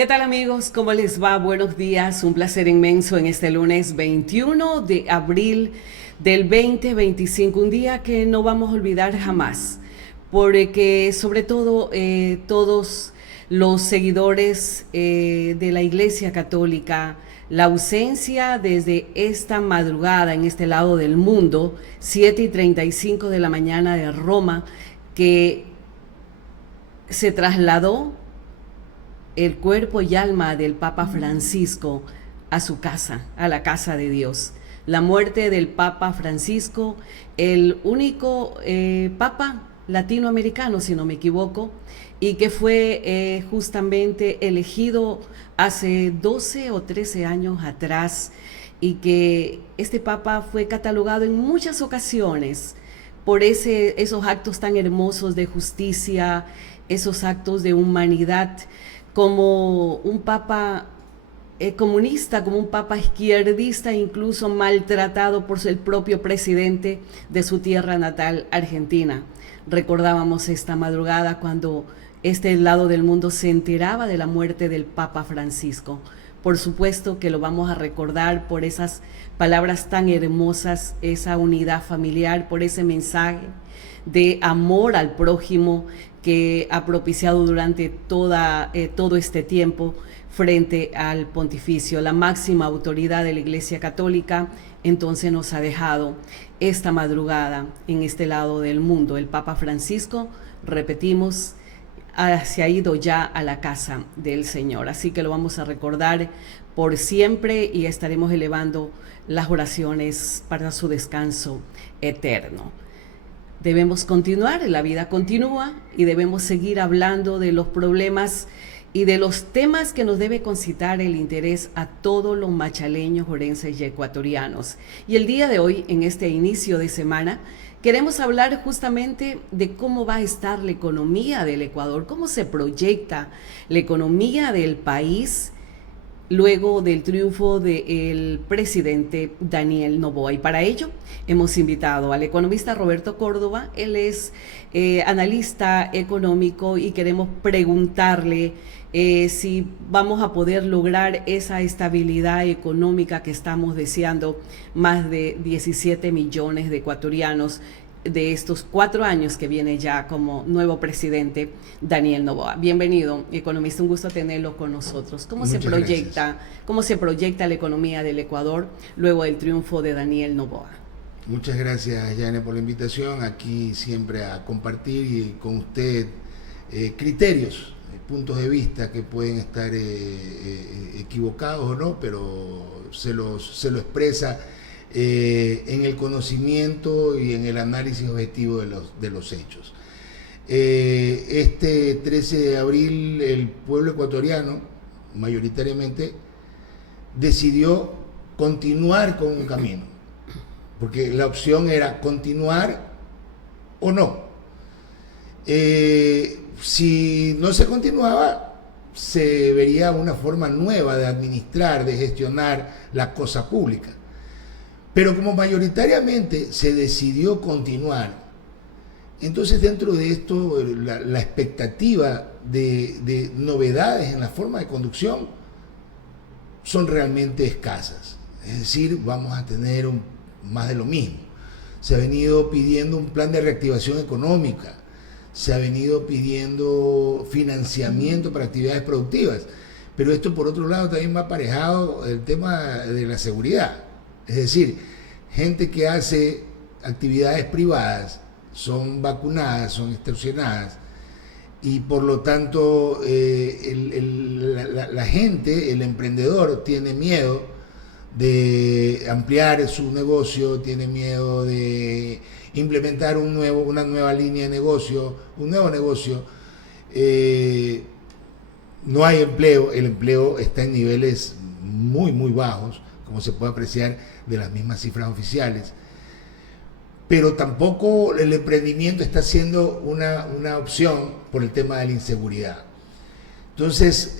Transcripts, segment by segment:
¿Qué tal amigos? ¿Cómo les va? Buenos días, un placer inmenso en este lunes 21 de abril del 2025, un día que no vamos a olvidar jamás, porque sobre todo todos los seguidores de la Iglesia Católica, la ausencia desde esta madrugada en este lado del mundo, 7:35 de la mañana de Roma, que se trasladó el cuerpo y alma del Papa Francisco a su casa, a la casa de Dios. La muerte del Papa Francisco, el único Papa latinoamericano, si no me equivoco, y que fue justamente elegido hace 12 o 13 años atrás, y que este Papa fue catalogado en muchas ocasiones por esos actos tan hermosos de justicia, esos actos de humanidad, como un papa comunista, como un papa izquierdista, incluso maltratado por el propio presidente de su tierra natal, Argentina. Recordábamos esta madrugada cuando este lado del mundo se enteraba de la muerte del Papa Francisco. Por supuesto que lo vamos a recordar por esas palabras tan hermosas, esa unidad familiar, por ese mensaje de amor al prójimo que ha propiciado durante todo este tiempo frente al pontificio. La máxima autoridad de la Iglesia Católica entonces nos ha dejado esta madrugada en este lado del mundo. El Papa Francisco, repetimos, se ha ido ya a la casa del Señor. Así que lo vamos a recordar por siempre y estaremos elevando las oraciones para su descanso eterno. Debemos continuar, la vida continúa y debemos seguir hablando de los problemas y de los temas que nos debe concitar el interés a todos los machaleños, orenses y ecuatorianos. Y el día de hoy, en este inicio de semana, queremos hablar justamente de cómo va a estar la economía del Ecuador, cómo se proyecta la economía del país luego del triunfo del presidente Daniel Noboa. Y para ello hemos invitado al economista Roberto Córdoba. Él es analista económico y queremos preguntarle si vamos a poder lograr esa estabilidad económica que estamos deseando más de 17 millones de ecuatorianos de estos 4 años que viene ya como nuevo presidente Daniel Noboa. Bienvenido, economista, un gusto tenerlo con nosotros. ¿Cómo se proyecta la economía del Ecuador luego del triunfo de Daniel Noboa? Muchas gracias, Yane, por la invitación. Aquí siempre a compartir con usted criterios, puntos de vista que pueden estar equivocados o no, pero se lo expresa en el conocimiento y en el análisis objetivo de los hechos. Este 13 de abril el pueblo ecuatoriano mayoritariamente decidió continuar con un camino, porque la opción era continuar o no. Si no se continuaba, se vería una forma nueva de administrar, de gestionar la cosa pública. Pero como mayoritariamente se decidió continuar, entonces dentro de esto la expectativa de novedades en la forma de conducción son realmente escasas. Es decir, vamos a tener más de lo mismo. Se ha venido pidiendo un plan de reactivación económica, se ha venido pidiendo financiamiento para actividades productivas, pero esto por otro lado también va aparejado el tema de la seguridad. Es decir, gente que hace actividades privadas son vacunadas, son extorsionadas, y por lo tanto la gente, el emprendedor, tiene miedo de ampliar su negocio, tiene miedo de implementar una nueva línea de negocio, un nuevo negocio. No hay empleo, el empleo está en niveles muy, muy bajos, como se puede apreciar de las mismas cifras oficiales, pero tampoco el emprendimiento está siendo una opción por el tema de la inseguridad. Entonces,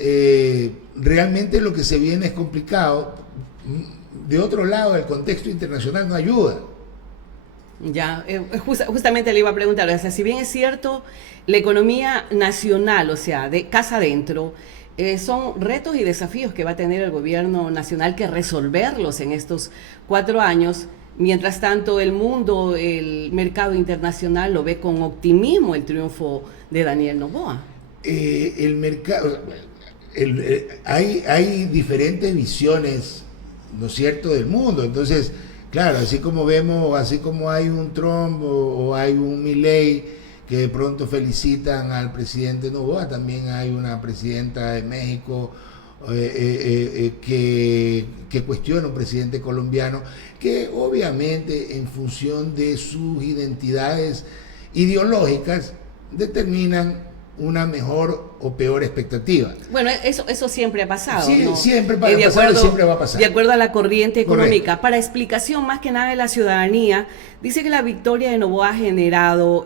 realmente lo que se viene es complicado. De otro lado, el contexto internacional no ayuda. Ya, justamente le iba a preguntar, o sea, si bien es cierto, la economía nacional, o sea, de casa adentro, Son retos y desafíos que va a tener el gobierno nacional que resolverlos en estos 4 años. Mientras tanto, el mundo, el mercado internacional lo ve con optimismo el triunfo de Daniel Noboa. El mercado, hay diferentes visiones, ¿no es cierto?, del mundo. Entonces, claro, así como vemos, así como hay un Trump o hay un Milei que de pronto felicitan al presidente Noboa, también hay una presidenta de México que cuestiona a un presidente colombiano, que obviamente en función de sus identidades ideológicas determinan una mejor o peor expectativa. Bueno, eso siempre ha pasado, Sí, ¿no? siempre ha pasado y siempre va a pasar. De acuerdo a la corriente económica. Correcto. Para explicación más que nada de la ciudadanía, dice que la victoria de Noboa ha generado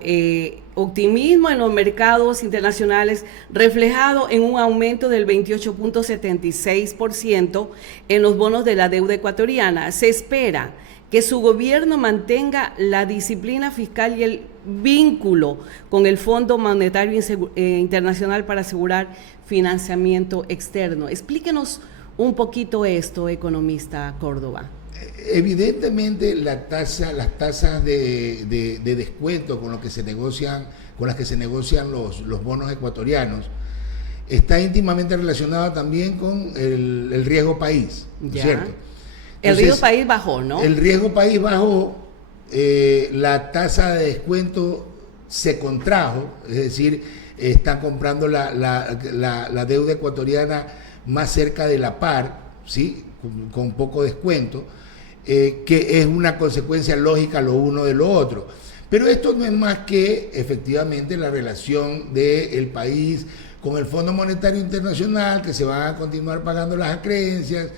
optimismo en los mercados internacionales, reflejado en un aumento del 28.76% en los bonos de la deuda ecuatoriana. Se espera que su gobierno mantenga la disciplina fiscal y el vínculo con el Fondo Monetario Internacional para asegurar financiamiento externo. Explíquenos un poquito esto, economista Córdoba. Evidentemente las tasas de descuento con las que se negocian los bonos ecuatorianos está íntimamente relacionada también con el riesgo país, ¿no es cierto? El riesgo país bajó, ¿no? El riesgo país bajó, la tasa de descuento se contrajo, es decir, están comprando la deuda ecuatoriana más cerca de la par, ¿sí?, con poco descuento, que es una consecuencia lógica lo uno de lo otro. Pero esto no es más que efectivamente la relación del país con el Fondo Monetario Internacional, que se van a continuar pagando las acreencias,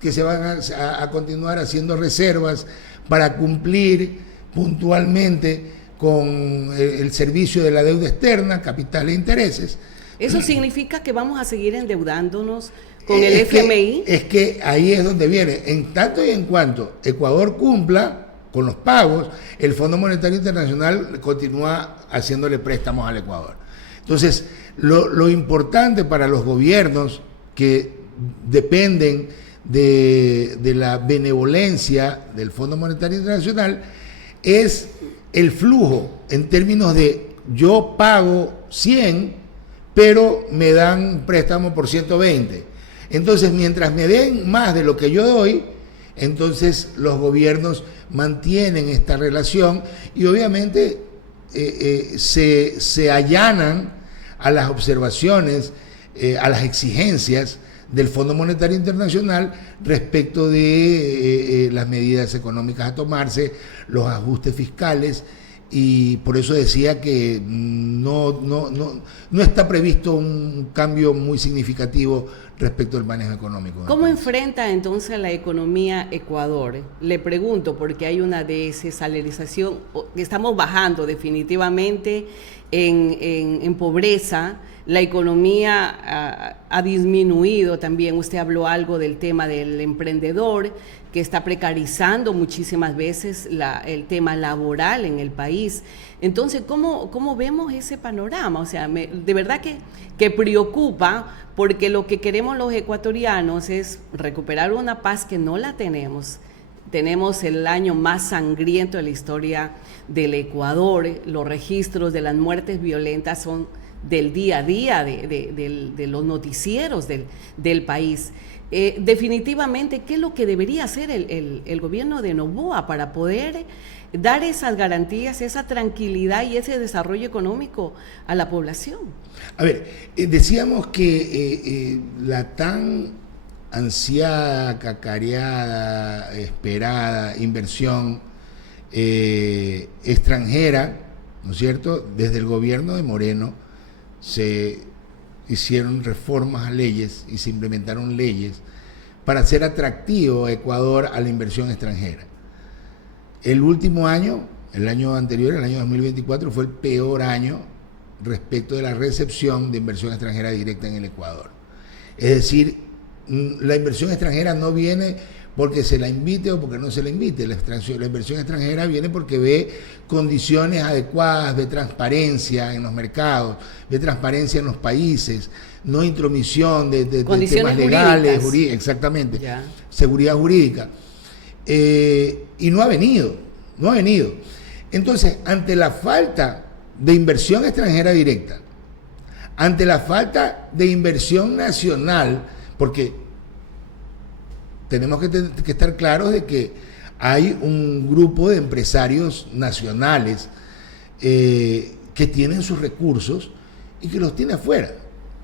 que se van a continuar haciendo reservas para cumplir puntualmente con el servicio de la deuda externa, capital e intereses. ¿Eso significa que vamos a seguir endeudándonos con el FMI? Es que ahí es donde viene. En tanto y en cuanto Ecuador cumpla con los pagos, el Fondo Monetario Internacional continúa haciéndole préstamos al Ecuador. Entonces, lo importante para los gobiernos que dependen de la benevolencia del Fondo Monetario Internacional es el flujo en términos de yo pago 100, pero me dan un préstamo por 120. Entonces, mientras me den más de lo que yo doy, entonces los gobiernos mantienen esta relación y obviamente se allanan a las observaciones, a las exigencias del Fondo Monetario Internacional respecto de las medidas económicas a tomarse, los ajustes fiscales, y por eso decía que no está previsto un cambio muy significativo respecto al manejo económico. ¿Cómo enfrenta entonces la economía Ecuador? Le pregunto porque hay una desalarización, estamos bajando definitivamente en pobreza. La economía ha disminuido también. Usted habló algo del tema del emprendedor, que está precarizando muchísimas veces el tema laboral en el país. Entonces, ¿cómo vemos ese panorama? O sea, de verdad que preocupa, porque lo que queremos los ecuatorianos es recuperar una paz que no la tenemos. Tenemos el año más sangriento de la historia del Ecuador. Los registros de las muertes violentas son del día a día, de los noticieros del país. Definitivamente, ¿qué es lo que debería hacer el gobierno de Noboa para poder dar esas garantías, esa tranquilidad y ese desarrollo económico a la población? A ver, decíamos que la tan ansiada, cacareada, esperada inversión extranjera, ¿no es cierto?, desde el gobierno de Moreno se hicieron reformas a leyes y se implementaron leyes para hacer atractivo a Ecuador a la inversión extranjera. El último año, el año anterior, el año 2024, fue el peor año respecto de la recepción de inversión extranjera directa en el Ecuador. Es decir, la inversión extranjera no viene porque se la invite o porque no se la invite. La inversión extranjera viene porque ve condiciones adecuadas, ve transparencia en los mercados, ve transparencia en los países, no intromisión de temas legales, exactamente, ya. Seguridad jurídica. Y no ha venido. Entonces, ante la falta de inversión extranjera directa, ante la falta de inversión nacional, porque tenemos que estar claros de que hay un grupo de empresarios nacionales que tienen sus recursos y que los tiene afuera,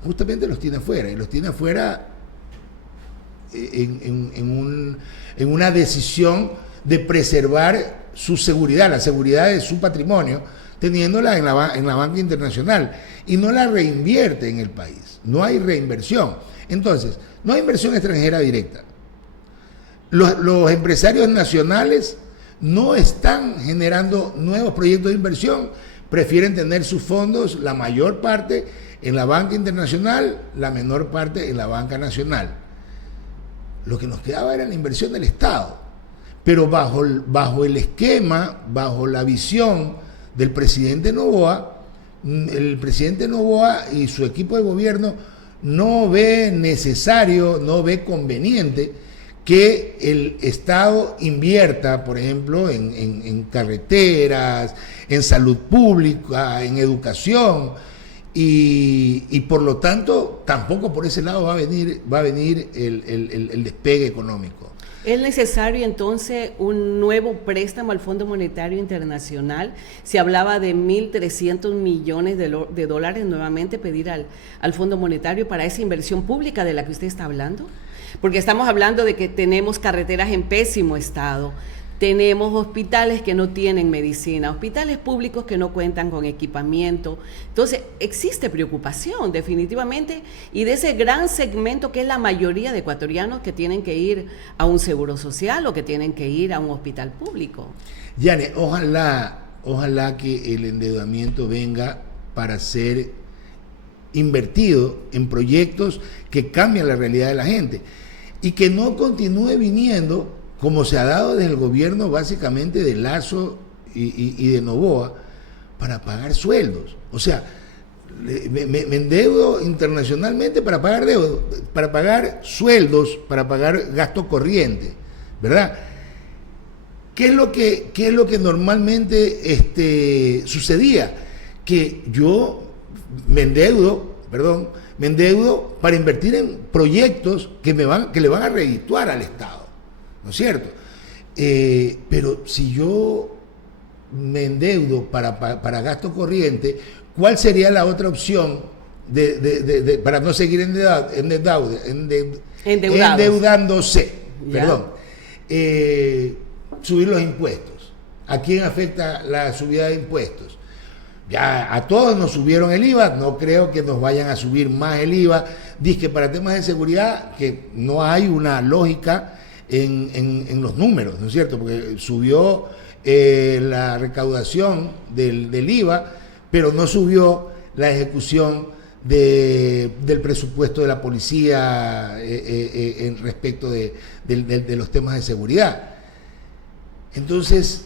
justamente los tiene afuera, y los tiene afuera en una decisión de preservar su seguridad, la seguridad de su patrimonio, teniéndola en la banca internacional, y no la reinvierte en el país. No hay reinversión. Entonces, no hay inversión extranjera directa. Los empresarios nacionales no están generando nuevos proyectos de inversión, prefieren tener sus fondos, la mayor parte en la banca internacional, la menor parte en la banca nacional. Lo que nos quedaba era la inversión del Estado, pero bajo el esquema, bajo la visión del presidente Noboa, el presidente Noboa y su equipo de gobierno no ve necesario, no ve conveniente que el Estado invierta, por ejemplo, en carreteras, en salud pública, en educación, y por lo tanto tampoco por ese lado va a venir el despegue económico. ¿Es necesario entonces un nuevo préstamo al Fondo Monetario Internacional? Se hablaba de 1.300 millones de dólares nuevamente pedir al Fondo Monetario para esa inversión pública de la que usted está hablando. Porque estamos hablando de que tenemos carreteras en pésimo estado, tenemos hospitales que no tienen medicina, hospitales públicos que no cuentan con equipamiento. Entonces, existe preocupación definitivamente, y de ese gran segmento que es la mayoría de ecuatorianos que tienen que ir a un seguro social o que tienen que ir a un hospital público. Yane, ojalá que el endeudamiento venga para ser invertido en proyectos que cambian la realidad de la gente, y que no continúe viniendo, como se ha dado desde el gobierno básicamente de Lasso y de Noboa, para pagar sueldos. O sea, me endeudo internacionalmente para pagar deuda, para pagar sueldos, para pagar gasto corriente, ¿verdad? ¿Qué es lo que normalmente sucedía? Que yo me endeudo para invertir en proyectos que le van a redituar al Estado, ¿no es cierto? Pero si yo me endeudo para gasto corriente, ¿cuál sería la otra opción para no seguir endeudándose? Perdón. Subir los impuestos. ¿A quién afecta la subida de impuestos? Ya a todos nos subieron el IVA, no creo que nos vayan a subir más el IVA. Dice que para temas de seguridad, que no hay una lógica en los números, ¿no es cierto? Porque subió la recaudación del IVA, pero no subió la ejecución del presupuesto de la policía en respecto de los temas de seguridad. Entonces,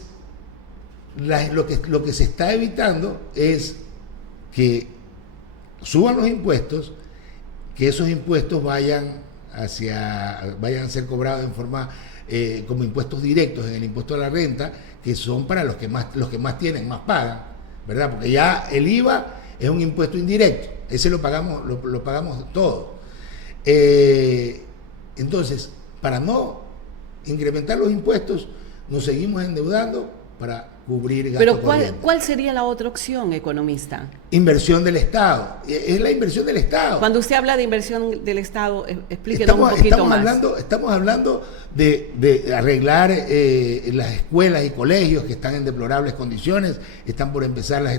lo que se está evitando es que suban los impuestos, que esos impuestos vayan a ser cobrados en forma como impuestos directos en el impuesto a la renta, que son para los que más tienen, más pagan, ¿verdad? Porque ya el IVA es un impuesto indirecto, ese lo pagamos todos. Entonces, para no incrementar los impuestos, nos seguimos endeudando para cubrir gastos. Pero ¿cuál sería la otra opción, economista? Inversión del Estado. Es la inversión del Estado. Cuando usted habla de inversión del Estado, explíquenos un poquito más. Estamos hablando de arreglar las escuelas y colegios que están en deplorables condiciones, están por empezar las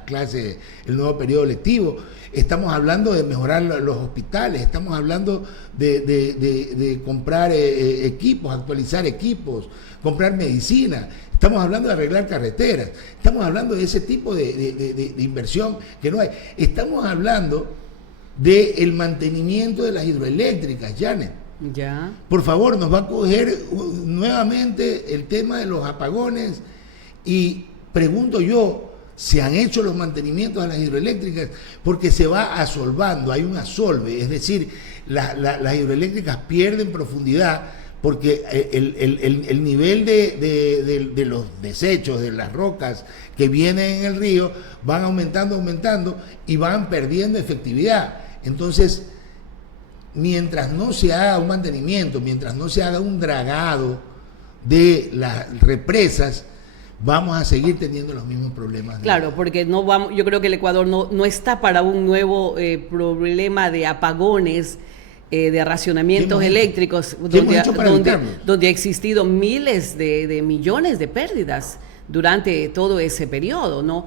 clases, el nuevo periodo lectivo. Estamos hablando de mejorar los hospitales, estamos hablando de comprar equipos, actualizar equipos, comprar medicina. Estamos hablando de arreglar carreteras, estamos hablando de ese tipo de inversión que no hay. Estamos hablando del mantenimiento de las hidroeléctricas, Janet. Ya. Por favor, nos va a coger nuevamente el tema de los apagones y pregunto yo, ¿se han hecho los mantenimientos a las hidroeléctricas? Porque se va asolvando, hay un asolve, es decir, las hidroeléctricas pierden profundidad porque el nivel de los desechos, de las rocas que vienen en el río, van aumentando y van perdiendo efectividad. Entonces, mientras no se haga un mantenimiento, mientras no se haga un dragado de las represas, vamos a seguir teniendo los mismos problemas. Claro, porque no vamos, yo creo que el Ecuador no está para un nuevo problema de apagones, de racionamientos eléctricos, donde ha existido miles de millones de pérdidas durante todo ese periodo, ¿no?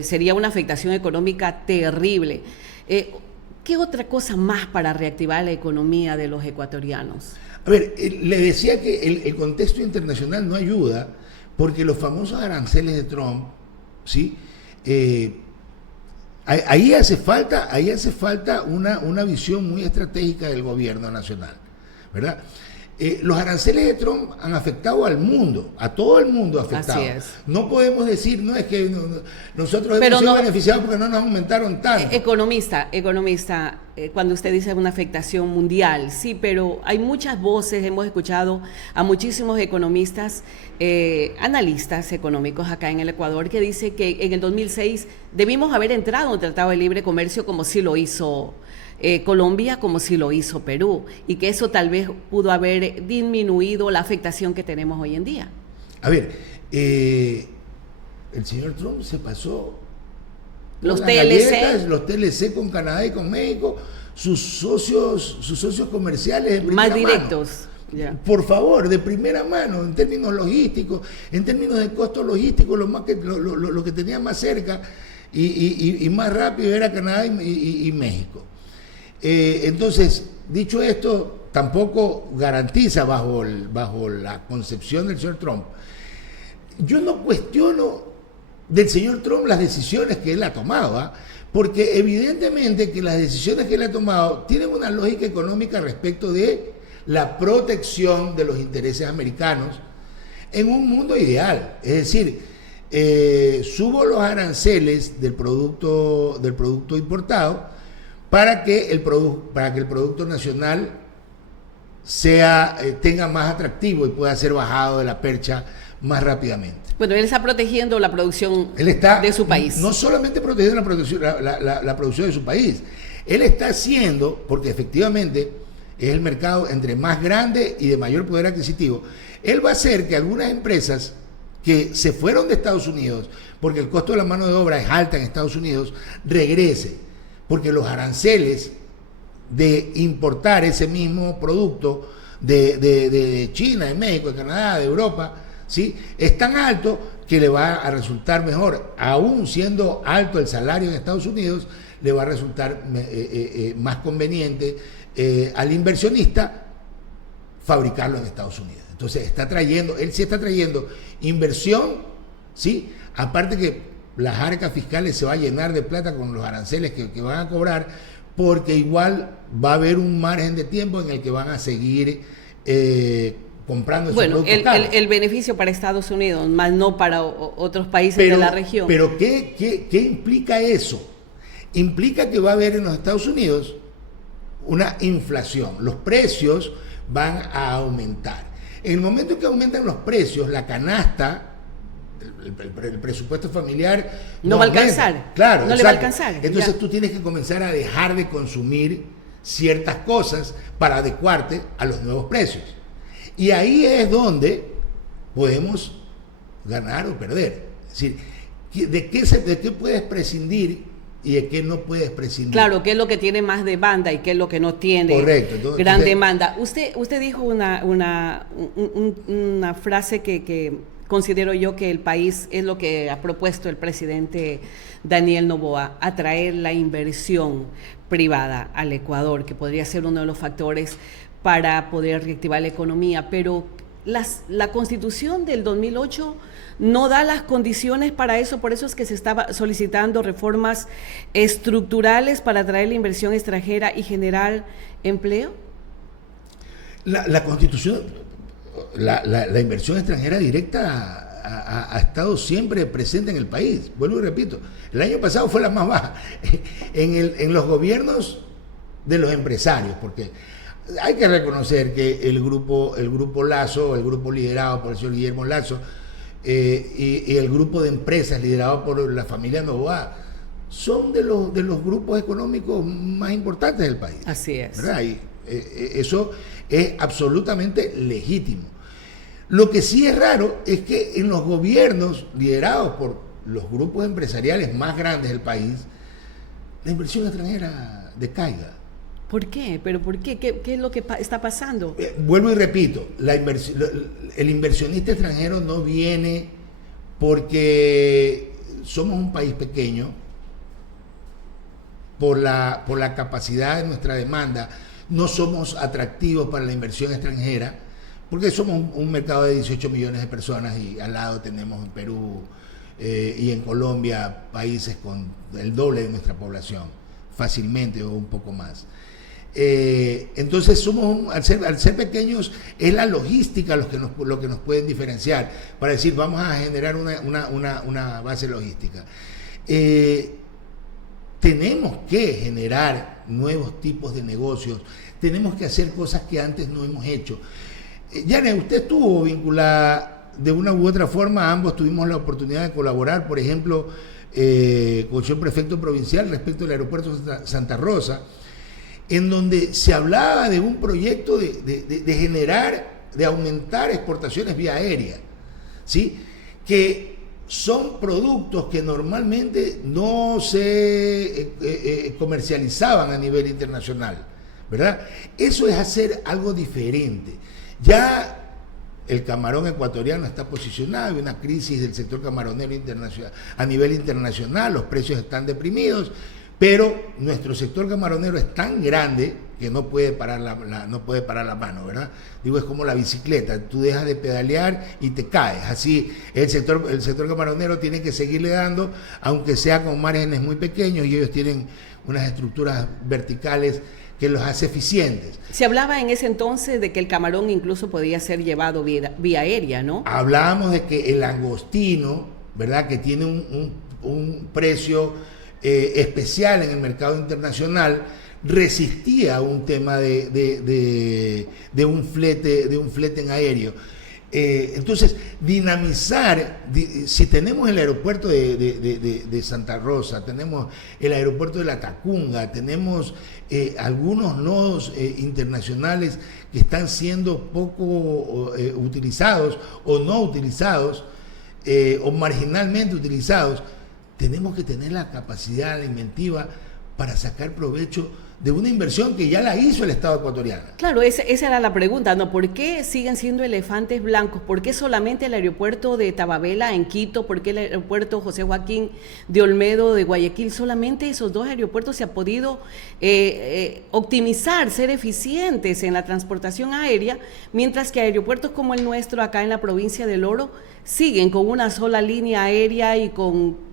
Sería una afectación económica terrible. ¿Qué otra cosa más para reactivar la economía de los ecuatorianos? A ver, le decía que el contexto internacional no ayuda porque los famosos aranceles de Trump, ¿sí? Ahí hace falta una visión muy estratégica del gobierno nacional, ¿verdad? Los aranceles de Trump han afectado al mundo, a todo el mundo ha afectado. Así es. No podemos decir, no, es que nosotros hemos sido beneficiados porque no nos aumentaron tanto. Economista, cuando usted dice una afectación mundial, sí, pero hay muchas voces, hemos escuchado a muchísimos economistas, analistas económicos acá en el Ecuador, que dice que en el 2006 debimos haber entrado en un tratado de libre comercio como sí lo hizo Colombia, como sí lo hizo Perú, y que eso tal vez pudo haber disminuido la afectación que tenemos hoy en día. A ver, el señor Trump se pasó los TLC, los TLC con Canadá y con México, sus socios comerciales de primera más directos. Yeah. Por favor, de primera mano, en términos logísticos, en términos de costos logísticos, lo que tenía más cerca y más rápido era Canadá y México. Entonces, dicho esto, tampoco garantiza bajo la concepción del señor Trump. Yo no cuestiono del señor Trump las decisiones que él ha tomado, porque evidentemente que las decisiones que él ha tomado tienen una lógica económica respecto de la protección de los intereses americanos en un mundo ideal. Es decir, subo los aranceles del producto importado para que el producto nacional tenga más atractivo y pueda ser bajado de la percha más rápidamente. Bueno, él está protegiendo la producción de su país. No solamente protegiendo la producción de su país, él está haciendo, porque efectivamente es el mercado entre más grande y de mayor poder adquisitivo, él va a hacer que algunas empresas que se fueron de Estados Unidos, porque el costo de la mano de obra es alta en Estados Unidos, regrese, porque los aranceles de importar ese mismo producto de China, de México, de Canadá, de Europa, ¿sí?, es tan alto que le va a resultar mejor, aún siendo alto el salario en Estados Unidos, le va a resultar más conveniente al inversionista fabricarlo en Estados Unidos. Entonces él sí está trayendo inversión, ¿sí? Aparte que las arcas fiscales se va a llenar de plata con los aranceles que van a cobrar, porque igual va a haber un margen de tiempo en el que van a seguir comprando esos productos caros. El beneficio para Estados Unidos, más no para otros países de la región. Pero ¿qué implica eso? Implica que va a haber en los Estados Unidos una inflación. Los precios van a aumentar. En el momento que aumentan los precios, la canasta, el presupuesto familiar no va a alcanzar. Claro, no le va a alcanzar. Entonces tú tienes que comenzar a dejar de consumir ciertas cosas para adecuarte a los nuevos precios. Y ahí es donde podemos ganar o perder. Es decir, ¿de qué puedes prescindir y de qué no puedes prescindir? Claro, qué es lo que tiene más demanda y qué es lo que no tiene. Correcto. Entonces, gran demanda. Usted dijo una frase que considero yo que el país es lo que ha propuesto el presidente Daniel Noboa, atraer la inversión privada al Ecuador, que podría ser uno de los factores para poder reactivar la economía, pero la Constitución del 2008 no da las condiciones para eso, por eso es que se estaba solicitando reformas estructurales para atraer la inversión extranjera y generar empleo. La Constitución, la inversión extranjera directa ha estado siempre presente en el país. Vuelvo y repito, el año pasado fue la más baja en los gobiernos de los empresarios, porque hay que reconocer que el grupo Lazo, el grupo liderado por el señor Guillermo Lazo, y el grupo de empresas liderado por la familia Noboa son de los grupos económicos más importantes del país. Así es. ¿Verdad? Y eso es absolutamente legítimo. Lo que sí es raro es que en los gobiernos liderados por los grupos empresariales más grandes del país, la inversión extranjera decaiga. ¿Por qué? ¿Pero por qué? ¿Qué es lo que está pasando? Vuelvo y repito, el inversionista extranjero no viene porque somos un país pequeño, por la capacidad de nuestra demanda, no somos atractivos para la inversión extranjera, porque somos un mercado de 18 millones de personas y al lado tenemos en Perú y en Colombia países con el doble de nuestra población, fácilmente o un poco más. Entonces al ser pequeños es la logística lo que nos pueden diferenciar para decir vamos a generar una base logística. Tenemos que generar nuevos tipos de negocios, tenemos que hacer cosas que antes no hemos hecho. Yane, usted estuvo vinculada de una u otra forma, ambos tuvimos la oportunidad de colaborar, por ejemplo, con el señor prefecto provincial respecto al aeropuerto Santa Rosa, en donde se hablaba de un proyecto de generar, de aumentar exportaciones vía aérea, ¿sí? Que son productos que normalmente no se comercializaban a nivel internacional, ¿verdad? Eso es hacer algo diferente. Ya el camarón ecuatoriano está posicionado en una crisis del sector camaronero internacional, a nivel internacional, los precios están deprimidos, pero nuestro sector camaronero es tan grande que no puede parar no puede parar la mano, ¿verdad? Digo, es como la bicicleta, tú dejas de pedalear y te caes. Así el sector camaronero tiene que seguirle dando, aunque sea con márgenes muy pequeños, y ellos tienen unas estructuras verticales que los hace eficientes. Se hablaba en ese entonces de que el camarón incluso podía ser llevado vía aérea, ¿no? Hablábamos de que el langostino, ¿verdad?, que tiene un precio especial en el mercado internacional, resistía a un tema de un flete en aéreo. Entonces, dinamizar, si tenemos el aeropuerto de Santa Rosa, tenemos el aeropuerto de La Tacunga, tenemos algunos nodos internacionales que están siendo poco utilizados o no utilizados o marginalmente utilizados, tenemos que tener la capacidad, la inventiva para sacar provecho de una inversión que ya la hizo el Estado ecuatoriano. Claro, esa era la pregunta, ¿no? ¿Por qué siguen siendo elefantes blancos? ¿Por qué solamente el aeropuerto de Tababela en Quito? ¿Por qué el aeropuerto José Joaquín de Olmedo de Guayaquil? Solamente esos dos aeropuertos se ha podido optimizar, ser eficientes en la transportación aérea, mientras que aeropuertos como el nuestro acá en la provincia del Oro siguen con una sola línea aérea y con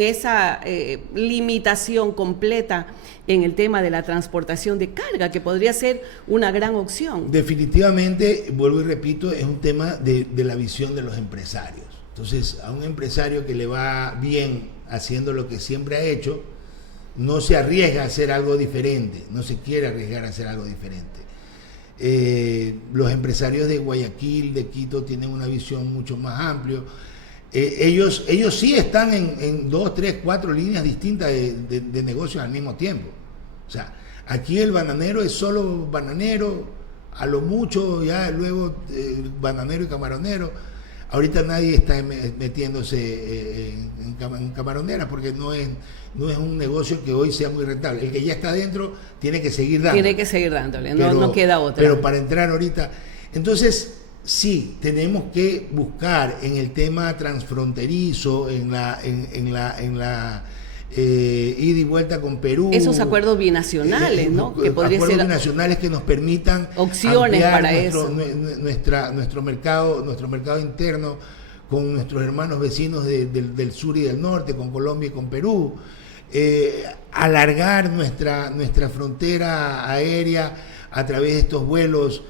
esa limitación completa en el tema de la transportación de carga, que podría ser una gran opción. Definitivamente, vuelvo y repito, es un tema de la visión de los empresarios. Entonces, a un empresario que le va bien haciendo lo que siempre ha hecho, no se arriesga a hacer algo diferente, no se quiere arriesgar a hacer algo diferente. Los empresarios de Guayaquil, de Quito, tienen una visión mucho más amplia. Ellos sí están en 2, 3, 4 líneas distintas de negocios al mismo tiempo. O sea, aquí el bananero es solo bananero, a lo mucho ya luego bananero y camaronero. Ahorita nadie está metiéndose en camaronera porque no es un negocio que hoy sea muy rentable. El que ya está adentro tiene que seguir dándole. Tiene que seguir dándole, no queda otra. Pero para entrar ahorita, entonces sí, tenemos que buscar en el tema transfronterizo, en la ida y vuelta con Perú. Esos acuerdos binacionales, ¿no? Que podría acuerdos ser binacionales que nos permitan opciones para nuestro mercado interno con nuestros hermanos vecinos del sur y del norte, con Colombia y con Perú. Alargar nuestra frontera aérea a través de estos vuelos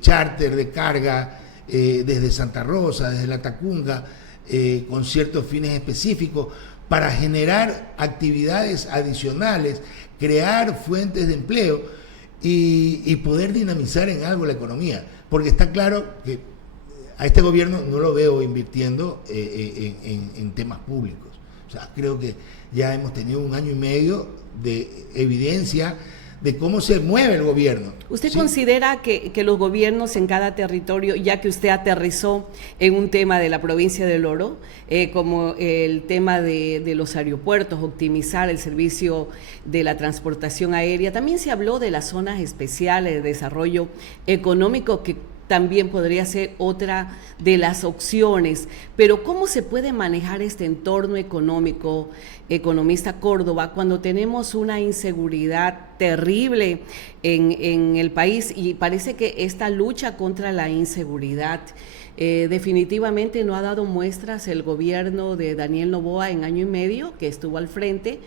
charter de carga desde Santa Rosa, desde la Tacunga, con ciertos fines específicos, para generar actividades adicionales, crear fuentes de empleo y poder dinamizar en algo la economía. Porque está claro que a este gobierno no lo veo invirtiendo en temas públicos. O sea, creo que ya hemos tenido 1 año y medio de evidencia de cómo se mueve el gobierno. ¿Usted ¿sí? considera que los gobiernos en cada territorio, ya que usted aterrizó en un tema de la provincia del Oro, como el tema de los aeropuertos, optimizar el servicio de la transportación aérea, también se habló de las zonas especiales de desarrollo económico, que también podría ser otra de las opciones, pero ¿cómo se puede manejar este entorno económico, economista Córdoba, cuando tenemos una inseguridad terrible en el país? Y parece que esta lucha contra la inseguridad definitivamente no ha dado muestras el gobierno de Daniel Noboa en 1 año y medio que estuvo al frente,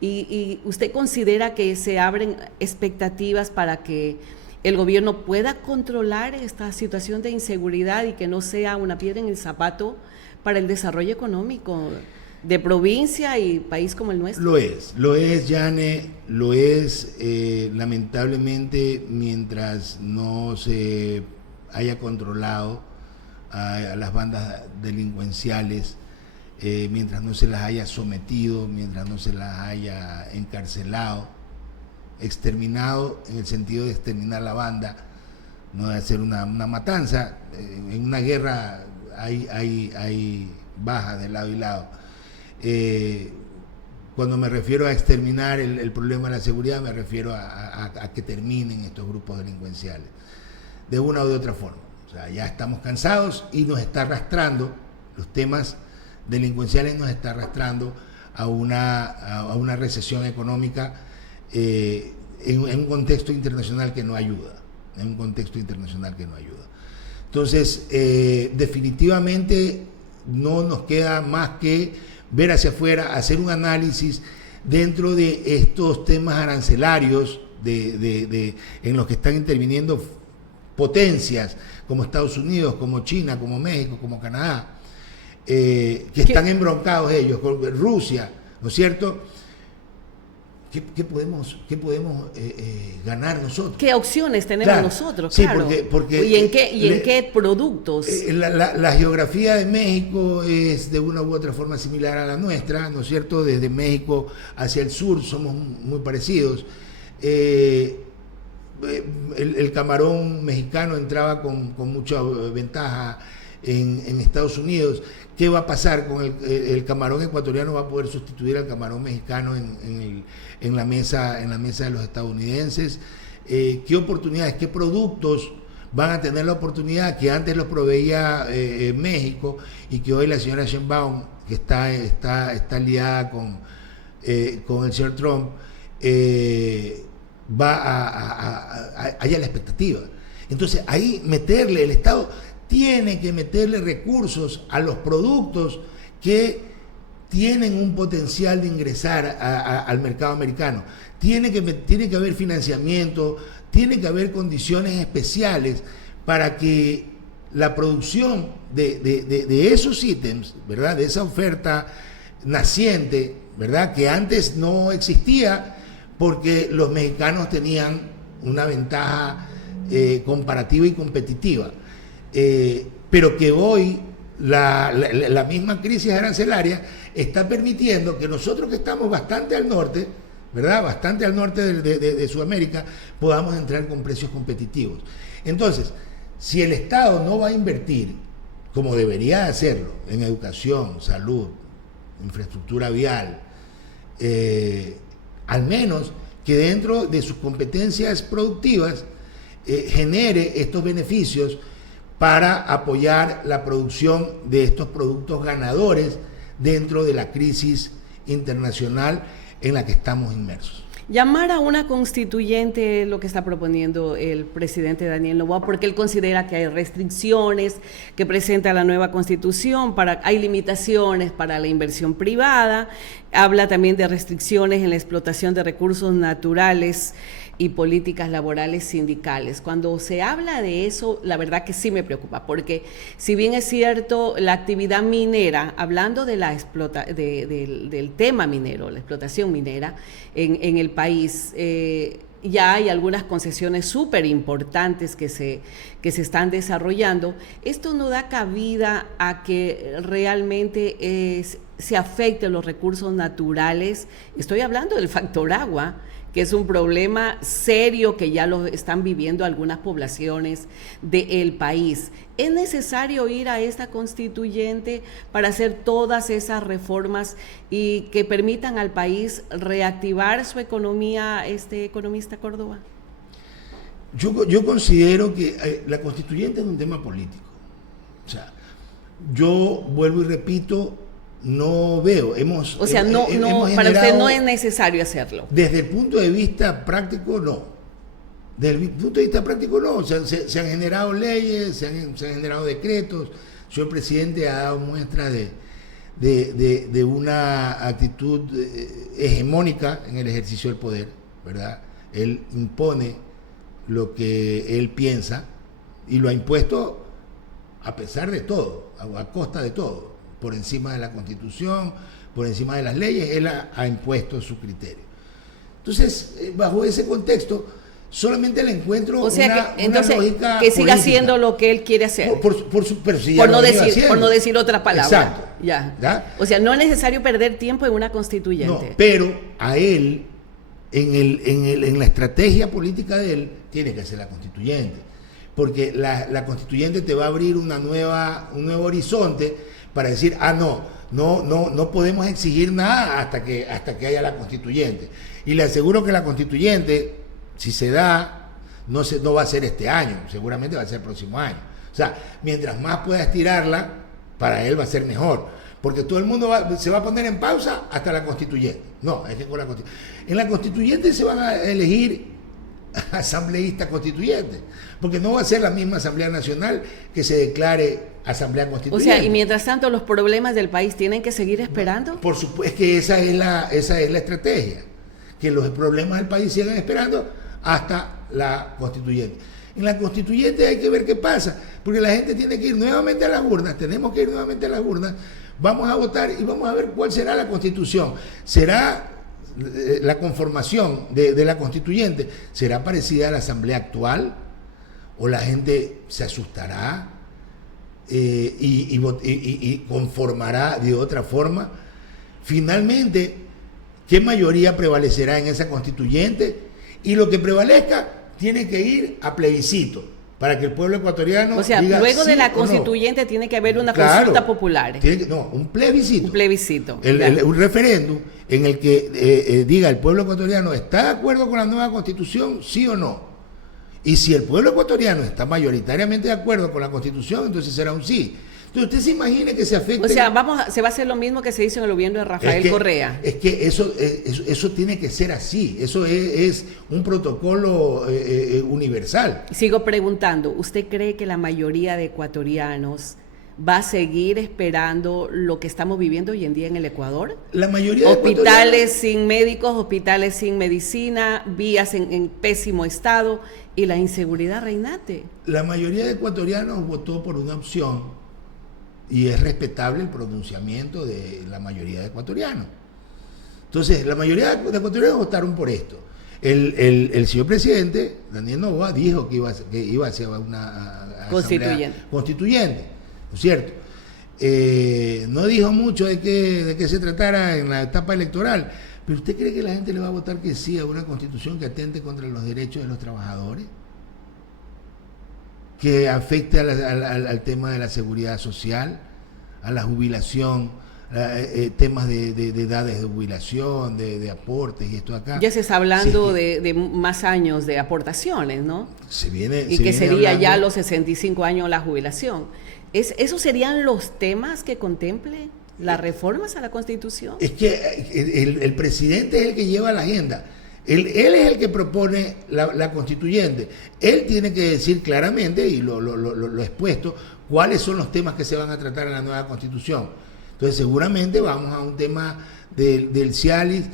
y ¿usted considera que se abren expectativas para que el gobierno pueda controlar esta situación de inseguridad y que no sea una piedra en el zapato para el desarrollo económico de provincia y país como el nuestro? Lo es, Yane, lo es, lamentablemente, mientras no se haya controlado a las bandas delincuenciales, mientras no se las haya sometido, mientras no se las haya encarcelado, exterminado en el sentido de exterminar la banda, no de hacer una matanza. En una guerra hay bajas de lado y lado. Cuando me refiero a exterminar el problema de la seguridad, me refiero a que terminen estos grupos delincuenciales, de una u de otra forma. O sea, ya estamos cansados y nos está arrastrando, los temas delincuenciales nos está arrastrando a una recesión económica en un contexto internacional que no ayuda, Entonces, definitivamente no nos queda más que ver hacia afuera, hacer un análisis dentro de estos temas arancelarios en los que están interviniendo potencias como Estados Unidos, como China, como México, como Canadá, que están embroncados ellos, con Rusia, ¿no es cierto? ¿Qué podemos ganar nosotros? ¿Qué opciones tenemos nosotros? Sí, claro. porque ¿Y en qué productos? La geografía de México es de una u otra forma similar a la nuestra, ¿no es cierto? Desde México hacia el sur somos muy parecidos. El camarón mexicano entraba con mucha ventaja en Estados Unidos. ¿Qué va a pasar con el camarón ecuatoriano? ¿Va a poder sustituir al camarón mexicano en la mesa de los estadounidenses? ¿Qué oportunidades, qué productos van a tener la oportunidad que antes los proveía México y que hoy la señora Sheinbaum, que está liada con el señor Trump, haya la expectativa? Entonces ahí el Estado tiene que meterle recursos a los productos que tienen un potencial de ingresar al mercado americano. Tiene que haber financiamiento, tiene que haber condiciones especiales para que la producción de esos ítems, ¿verdad?, de esa oferta naciente, ¿verdad?, que antes no existía porque los mexicanos tenían una ventaja comparativa y competitiva. Pero que hoy la misma crisis arancelaria está permitiendo que nosotros, que estamos bastante al norte, ¿verdad?, bastante al norte de Sudamérica, podamos entrar con precios competitivos. Entonces, si el Estado no va a invertir como debería hacerlo en educación, salud, infraestructura vial, al menos que dentro de sus competencias productivas genere estos beneficios para apoyar la producción de estos productos ganadores dentro de la crisis internacional en la que estamos inmersos. Llamar a una constituyente es lo que está proponiendo el presidente Daniel Noboa, porque él considera que hay restricciones que presenta la nueva constitución, hay limitaciones para la inversión privada, habla también de restricciones en la explotación de recursos naturales y políticas laborales sindicales. Cuando se habla de eso, la verdad que sí me preocupa, porque si bien es cierto, la actividad minera, hablando de del tema minero, la explotación minera en el país, ya hay algunas concesiones súper importantes que se están desarrollando. Esto no da cabida a que realmente se afecten los recursos naturales. Estoy hablando del factor agua, que es un problema serio que ya lo están viviendo algunas poblaciones del país. ¿Es necesario ir a esta constituyente para hacer todas esas reformas y que permitan al país reactivar su economía, economista Córdoba? Yo considero que la constituyente es un tema político. O sea, yo vuelvo y repito, no veo, para usted no es necesario hacerlo. Desde el punto de vista práctico, no. Desde el punto de vista práctico, no. Se han generado leyes, se han generado decretos. El presidente ha dado muestra de una actitud hegemónica en el ejercicio del poder, ¿verdad? Él impone lo que él piensa y lo ha impuesto a pesar de todo, a costa de todo. Por encima de la Constitución, por encima de las leyes, él ha impuesto su criterio. Entonces, bajo ese contexto, solamente le encuentro una lógica que siga política. Haciendo lo que él quiere hacer. Por no decir otra palabra. Exacto. Ya. O sea, no es necesario perder tiempo en una constituyente. No, pero a él, en la estrategia política de él, tiene que ser la constituyente. Porque la constituyente te va a abrir un nuevo horizonte para decir, no podemos exigir nada hasta que haya la constituyente. Y le aseguro que la constituyente, si se da, no va a ser este año, seguramente va a ser el próximo año. O sea, mientras más pueda estirarla, para él va a ser mejor. Porque todo el mundo se va a poner en pausa hasta la constituyente. No, es que en la constituyente se van a elegir asambleístas constituyentes, porque no va a ser la misma Asamblea Nacional que se declare Asamblea Constituyente. O sea, y mientras tanto los problemas del país tienen que seguir esperando. Por supuesto, es que esa es la estrategia, que los problemas del país sigan esperando hasta la constituyente. En la constituyente hay que ver qué pasa, porque la gente tiene que ir nuevamente a las urnas, tenemos que ir nuevamente a las urnas, vamos a votar y vamos a ver cuál será la constitución. ¿Será la conformación de la constituyente? ¿Será parecida a la asamblea actual? ¿O la gente se asustará y conformará de otra forma? Finalmente, ¿qué mayoría prevalecerá en esa constituyente? Y lo que prevalezca tiene que ir a plebiscito para que el pueblo ecuatoriano diga luego de la sí constituyente tiene que haber una Claro, consulta popular. Un plebiscito. Un plebiscito. Un referéndum en el que diga el pueblo ecuatoriano está de acuerdo con la nueva constitución, sí o no. Y si el pueblo ecuatoriano está mayoritariamente de acuerdo con la constitución, entonces será un sí. Entonces usted se imagine que se afecte. O sea, se va a hacer lo mismo que se hizo en el gobierno de Rafael Correa. Es que eso tiene que ser así. Eso es un protocolo universal. Sigo preguntando, ¿usted cree que la mayoría de ecuatorianos va a seguir esperando lo que estamos viviendo hoy en día en el Ecuador? La mayoría de hospitales sin médicos, hospitales sin medicina, vías en pésimo estado y la inseguridad reinante. La mayoría de ecuatorianos votó por una opción y es respetable el pronunciamiento de la mayoría de ecuatorianos. Entonces, la mayoría de ecuatorianos votaron por esto. El señor presidente, Daniel Noboa, dijo que iba a ser una constituyente, ¿no es cierto? No dijo mucho de qué se tratara en la etapa electoral, pero ¿usted cree que la gente le va a votar que sí a una constitución que atente contra los derechos de los trabajadores? Que afecte al tema de la seguridad social, a la jubilación, temas de edades de jubilación, de aportes y esto acá. Ya se está hablando de más años de aportaciones, ¿no? Y que sería ya los 65 años la jubilación. ¿Esos serían los temas que contemple las reformas a la Constitución? Es que el presidente es el que lleva la agenda. Él es el que propone la constituyente. Él tiene que decir claramente, y lo expuesto, cuáles son los temas que se van a tratar en la nueva constitución. Entonces seguramente vamos a un tema del Cialis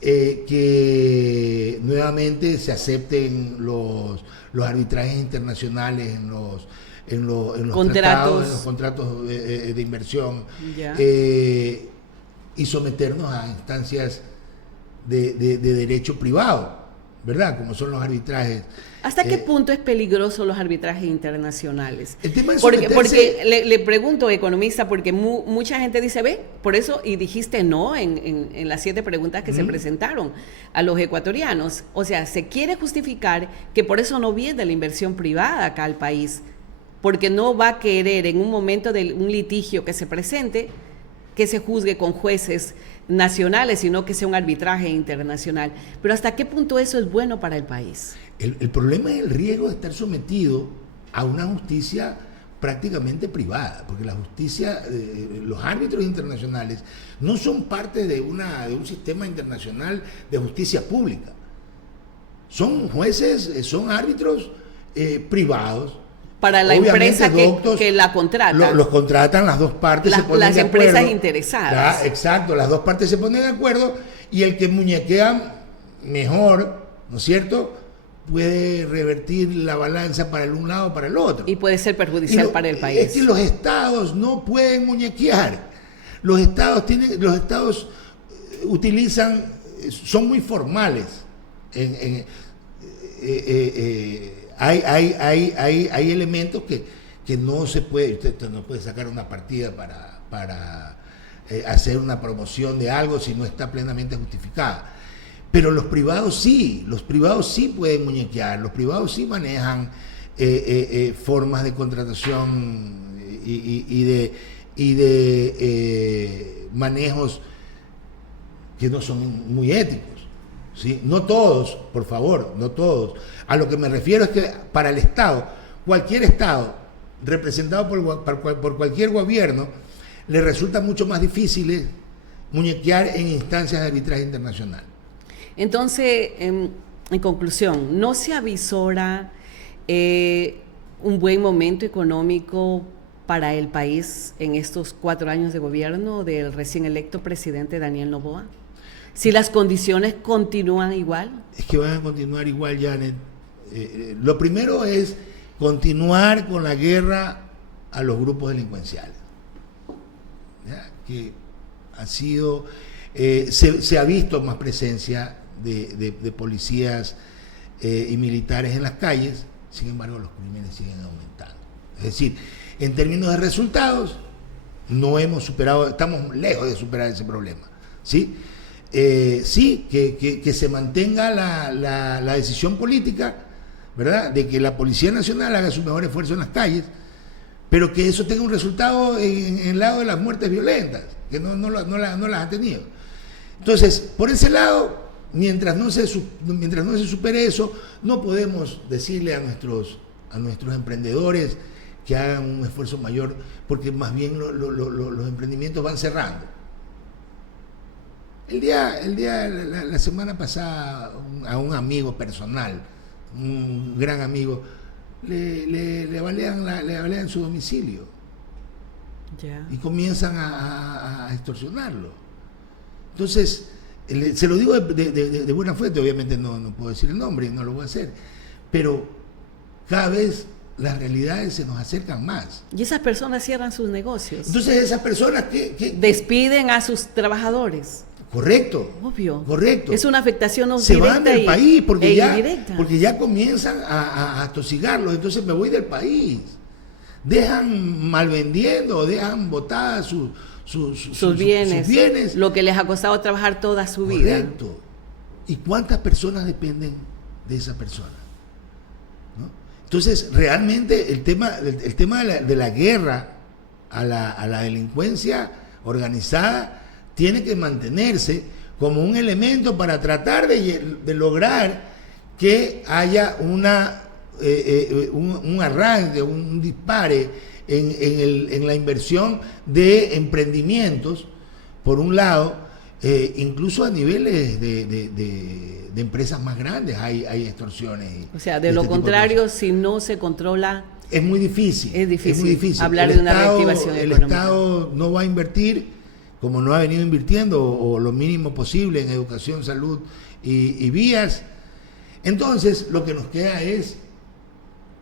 que nuevamente se acepten los arbitrajes internacionales en los Contratos. en los contratos de inversión, Ya. y someternos a instancias de derecho privado, ¿verdad? Como son los arbitrajes. ¿Hasta qué punto es peligroso los arbitrajes internacionales? El tema es porque le pregunto, economista, porque mucha gente dice, ve, por eso, y dijiste no en las 7 preguntas que se presentaron a los ecuatorianos. O sea, se quiere justificar que por eso no viene la inversión privada acá al país, porque no va a querer en un momento de un litigio que se presente, que se juzgue con jueces nacionales, sino que sea un arbitraje internacional. Pero ¿hasta qué punto eso es bueno para el país? El problema es el riesgo de estar sometido a una justicia prácticamente privada, porque la justicia, los árbitros internacionales no son parte de un sistema internacional de justicia pública. Son jueces, son árbitros privados. Para la Obviamente, empresa que la contrata. Los contratan las dos partes, se ponen las de acuerdo. empresas interesadas. Exacto, las dos partes se ponen de acuerdo y el que muñequea mejor, ¿no es cierto?, puede revertir la balanza para el un lado o para el otro. Y puede ser perjudicial para el país. Es que los estados no pueden muñequear. Los estados utilizan, son muy formales. Hay elementos que no se puede, usted no puede sacar una partida para hacer una promoción de algo si no está plenamente justificada. Pero los privados sí pueden muñequear, los privados sí manejan formas de contratación y de manejos que no son muy éticos, ¿sí? No todos, por favor, no todos. A lo que me refiero es que para el Estado, cualquier Estado representado por cualquier gobierno, le resulta mucho más difícil muñequear en instancias de arbitraje internacional. Entonces, en conclusión, ¿no se avisora un buen momento económico para el país en estos 4 años de gobierno del recién electo presidente Daniel Noboa? Si las condiciones continúan igual. Es que van a continuar igual, Janet. Lo primero es continuar con la guerra a los grupos delincuenciales, ¿ya? Que ha sido, se ha visto más presencia de policías y militares en las calles, sin embargo los crímenes siguen aumentando. Es decir, en términos de resultados, no hemos superado, estamos lejos de superar ese problema, ¿sí? Sí, que se mantenga la decisión política, ¿verdad?, de que la Policía Nacional haga su mejor esfuerzo en las calles, pero que eso tenga un resultado en el lado de las muertes violentas, que no las ha tenido. Entonces, por ese lado, mientras no se supere eso, no podemos decirle a nuestros emprendedores que hagan un esfuerzo mayor, porque más bien los emprendimientos van cerrando. La semana pasada, a un amigo personal, un gran amigo, le balean su domicilio. Ya. Y comienzan a extorsionarlo. Entonces, se lo digo de buena fuente, obviamente no puedo decir el nombre y no lo voy a hacer, pero cada vez las realidades se nos acercan más. Y esas personas cierran sus negocios. Entonces, esas personas que despiden a sus trabajadores. Correcto. Obvio. Correcto. Es una afectación no se directa van del país porque indirecta. ya comienzan a tosigarlos. Entonces me voy del país. Dejan mal vendiendo o dejan botadas sus bienes. Lo que les ha costado trabajar toda su vida. Correcto. ¿Y cuántas personas dependen de esa persona? ¿No? Entonces, realmente el tema de la guerra a la delincuencia organizada tiene que mantenerse como un elemento para tratar de lograr que haya un arranque, un dispare en la inversión de emprendimientos, por un lado, incluso a niveles de empresas más grandes hay extorsiones. O sea, de lo contrario, si no se controla... Es muy difícil. Es muy difícil hablar de una reactivación económica. El Estado no va a invertir como no ha venido invirtiendo o lo mínimo posible en educación, salud y vías. Entonces, lo que nos queda es,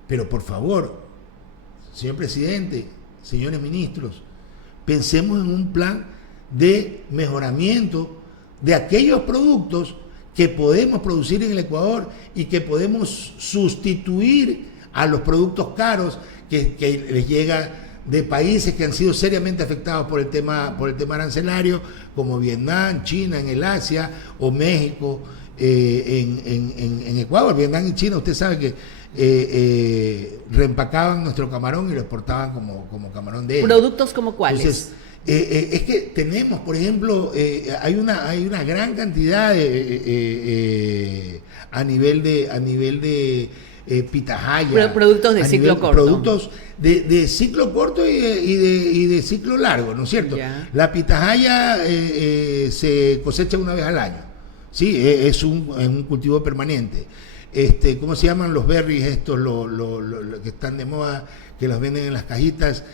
pero por favor, señor presidente, señores ministros, pensemos en un plan de mejoramiento de aquellos productos que podemos producir en el Ecuador y que podemos sustituir a los productos caros que les llega de países que han sido seriamente afectados por el tema arancelario, como Vietnam, China en el Asia, o México en Ecuador. Vietnam y China, usted sabe que reempacaban nuestro camarón y lo exportaban como camarón de ellos. ¿Productos como cuáles? Entonces, es que tenemos, por ejemplo, hay una gran cantidad a nivel de pitahaya. Productos de ciclo corto. Productos de ciclo corto y de ciclo largo, ¿no es cierto? Ya. La pitahaya se cosecha una vez al año, ¿sí? Es un cultivo permanente. ¿Cómo se llaman los berries estos, lo que están de moda, que los venden en las cajitas?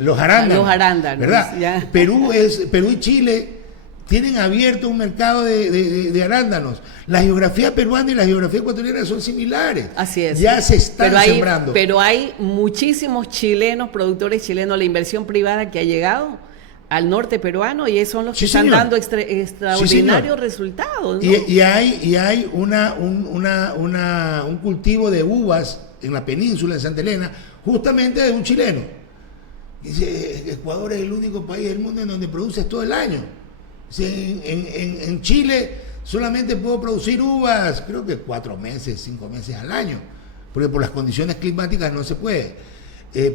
Los arándanos. Los arándanos, ¿verdad? ya. Perú y Chile tienen abierto un mercado de arándanos. La geografía peruana y la geografía ecuatoriana son similares. Así es. Ya se están sembrando. Pero hay muchísimos chilenos, productores chilenos, la inversión privada que ha llegado al norte peruano, y son los que están dando extraordinarios resultados, ¿no? Y hay un cultivo de uvas en la península de Santa Elena, justamente de un chileno. Dice, Ecuador es el único país del mundo en donde produces todo el año. Dice, en Chile solamente puedo producir uvas, creo que 4 meses, 5 meses al año, porque por las condiciones climáticas no se puede.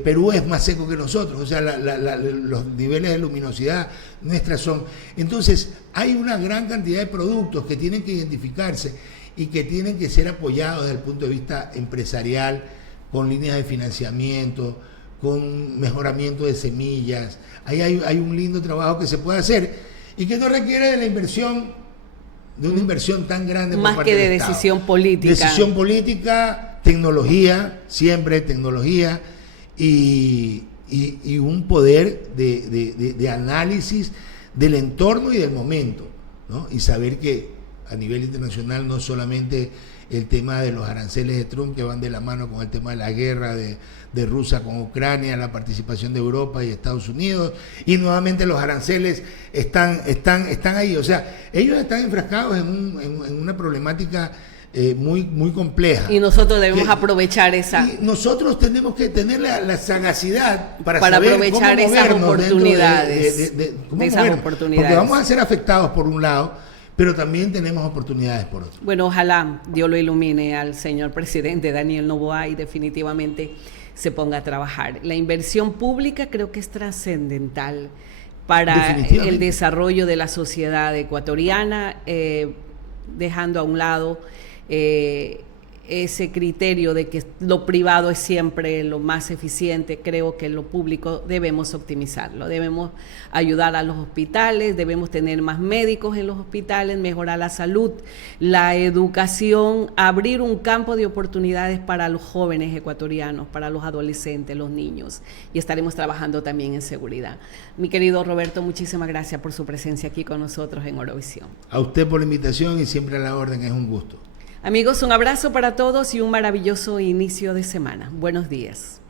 Perú es más seco que nosotros, o sea, los niveles de luminosidad nuestras son. Entonces, hay una gran cantidad de productos que tienen que identificarse y que tienen que ser apoyados desde el punto de vista empresarial, con líneas de financiamiento, con mejoramiento de semillas. Ahí hay un lindo trabajo que se puede hacer y que no requiere de la inversión, de una inversión tan grande más por parte que de del Estado. decisión política. Decisión política, tecnología, siempre tecnología, y un poder de análisis del entorno y del momento, ¿no? Y saber que a nivel internacional no solamente el tema de los aranceles de Trump, que van de la mano con el tema de la guerra de Rusia con Ucrania, la participación de Europa y Estados Unidos, y nuevamente los aranceles están ahí. O sea, ellos están enfrascados en una problemática muy compleja. Y nosotros debemos aprovechar esa. Y nosotros tenemos que tener la sagacidad para saber aprovechar cómo esas movernos oportunidades. cómo esas movernos. oportunidades. Porque vamos a ser afectados por un lado, pero también tenemos oportunidades por otro. Bueno, ojalá Dios lo ilumine al señor presidente Daniel Noboa y definitivamente se ponga a trabajar. La inversión pública creo que es trascendental para el desarrollo de la sociedad ecuatoriana, dejando a un lado ese criterio de que lo privado es siempre lo más eficiente. Creo que lo público debemos optimizarlo, debemos ayudar a los hospitales, debemos tener más médicos en los hospitales, mejorar la salud, la educación, abrir un campo de oportunidades para los jóvenes ecuatorianos, para los adolescentes, los niños, y estaremos trabajando también en seguridad. Mi querido Roberto, muchísimas gracias por su presencia aquí con nosotros en Orovisión. A usted por la invitación y siempre a la orden, es un gusto. Amigos, un abrazo para todos y un maravilloso inicio de semana. Buenos días.